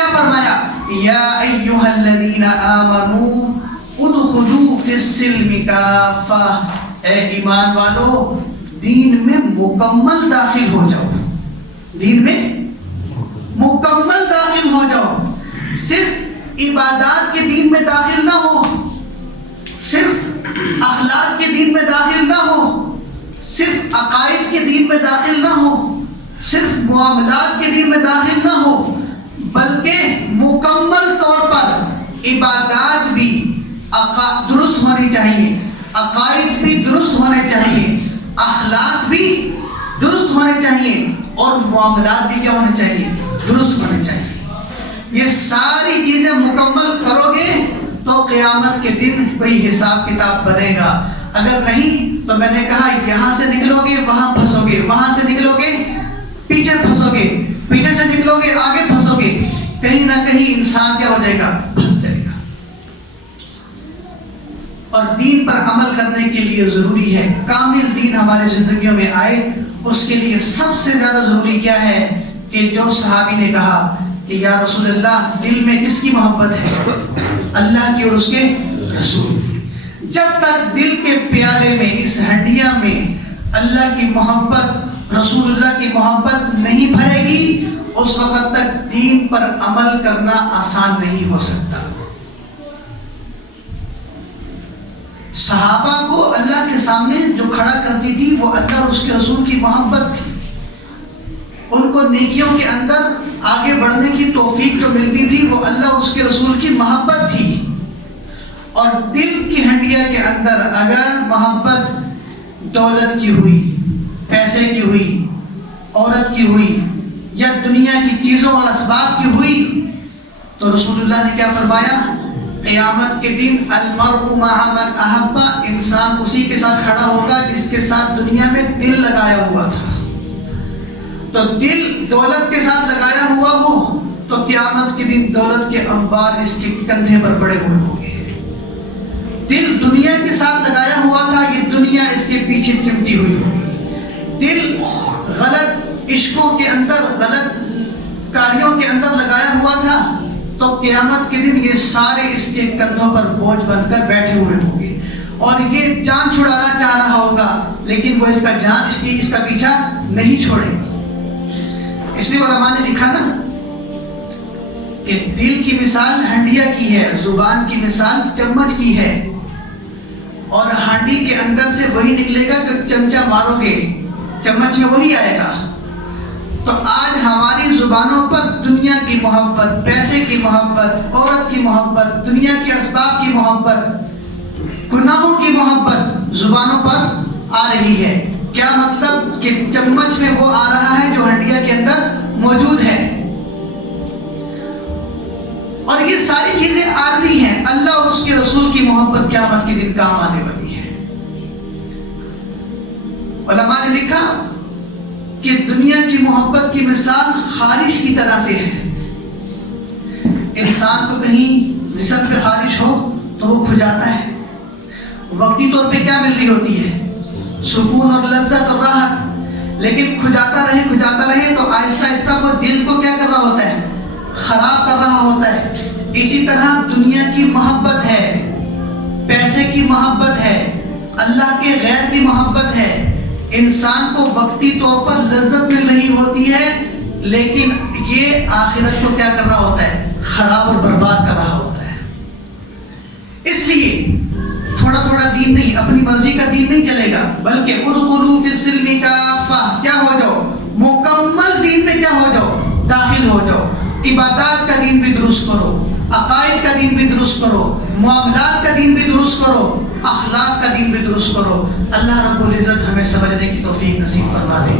کیا فرمایا؟ یا ایھا الذین آمنوا ادخلوا فی السلم کافہ، اے ایمان والو دین میں مکمل داخل ہو جاؤ، دین میں مکمل داخل ہو جاؤ. صرف عبادات کے دین میں داخل نہ ہو، صرف اخلاق کے دین میں داخل نہ ہو، صرف عقائد کے دین میں داخل نہ ہو، صرف معاملات کے دین میں داخل نہ ہو، بلکہ مکمل طور پر عبادات بھی درست ہونی چاہیے، عقائد بھی درست ہونے چاہیے، اخلاق بھی درست ہونے چاہیے، اور معاملات بھی کیا ہونے چاہیے؟ درست ہونے چاہیے. یہ ساری چیزیں مکمل کرو گے تو قیامت کے دن کوئی حساب کتاب بنے گا. اگر نہیں تو میں نے کہا یہاں سے نکلو گے وہاں پھنسو گے، وہاں سے نکلو گے پیچھے پھنسو گے، پیچھے سے نکلو گے آگے پھنسو گے، کہیں نہ کہیں انسان کیا ہو جائے گا؟ پھنس جائے گا. اور دین پر عمل کرنے کے لیے ضروری ہے کامل دین ہمارے زندگیوں میں آئے. اس کے لیے سب سے زیادہ ضروری کیا ہے کہ جو صحابی نے کہا کہ یا رسول اللہ دل میں کس کی محبت ہے؟ اللہ کی اور اس کے رسول کی. جب تک دل کے پیالے میں اس ہڈیا میں اللہ کی محبت رسول اللہ کی محبت نہیں بھرے گی اس وقت تک دین پر عمل کرنا آسان نہیں ہو سکتا. صحابہ کو اللہ کے سامنے جو کھڑا کرتی تھی وہ اللہ اور اس کے رسول کی محبت تھی. ان کو نیکیوں کے اندر آگے بڑھنے کی توفیق جو ملتی تھی وہ اللہ اور اس کے رسول کی محبت تھی. اور دل کی ہڈیا کے اندر اگر محبت دولت کی ہوئی، پیسے کی ہوئی، عورت کی ہوئی، یا دنیا کی چیزوں اور اسباب کی ہوئی، تو رسول اللہ نے کیا فرمایا؟ قیامت کے دن المرء مع من احب، انسان اسی کے ساتھ کھڑا ہوگا جس کے ساتھ دنیا میں دل لگایا ہوا تھا. تو دل دولت کے ساتھ لگایا ہوا ہو تو قیامت کے دن دولت کے انبار اس کے کندھے پر پڑے ہوئے ہوں گے. دل دنیا کے ساتھ لگایا ہوا تھا، یہ دنیا اس کے پیچھے چمٹی ہوئی ہوگی. دل غلط عشقوں کے اندر، غلط کاریوں کے اندر لگایا ہوا تھا تو قیامت کے دن یہ سارے اس کے کندھوں پر بوجھ بن کر بیٹھے ہوئے ہوں گے. اور یہ جان چھڑانا چاہ رہا ہوگا لیکن وہ اس کا جان اس کا پیچھا نہیں چھوڑے گا. اس لیے علماء نے لکھا نا کہ دل کی مثال ہنڈیا کی ہے، زبان کی مثال چمچ کی ہے، اور ہانڈی کے اندر سے وہی نکلے گا کہ چمچہ مارو گے چمچ میں وہی آئے گا. تو آج ہماری زبانوں پر دنیا کی محبت، پیسے کی محبت، عورت کی محبت، دنیا کے اسباب کی محبت، گناہوں کی محبت زبانوں پر آ رہی ہے. کیا مطلب؟ کہ چمچ میں وہ آ رہا ہے جو ہنڈیا کے اندر موجود ہے. اور یہ ساری چیزیں عارضی ہیں. اللہ اور اس کے رسول کی محبت قیامت کے دن کام آنے والی ہے. علماء نے لکھا کہ دنیا کی محبت کی مثال خارش کی طرح سے ہے. انسان کو کہیں جسم پہ خارش ہو تو وہ کھجاتا ہے. وقتی طور پہ کیا مل رہی ہوتی ہے؟ سکون اور لذت اور راحت. لیکن کھجاتا رہے تو آہستہ آہستہ وہ دل کو کیا کر رہا ہوتا ہے؟ خراب کر رہا ہوتا ہے. اسی طرح دنیا کی محبت ہے، پیسے کی محبت ہے، اللہ کے غیر کی محبت ہے. انسان کو وقتی طور پر لذت مل رہی ہوتی ہے لیکن یہ آخرت کو کیا کر رہا ہوتا ہے؟ خراب اور برباد کر رہا ہوتا ہے. اس لیے تھوڑا تھوڑا دین نہیں، اپنی مرضی کا دین نہیں چلے گا، بلکہ ادخلوا فی السلم کافہ، کیا ہو جاؤ؟ مکمل دین میں کیا ہو جاؤ؟ داخل ہو جاؤ. عبادات کا دین بھی درست کرو، عقائد کا دین بھی درست کرو، معاملات کا دین بھی درست کرو، اخلاق کا دین بھی درست کرو. اللہ رب العزت ہمیں سمجھنے کی توفیق نصیب فرما دے.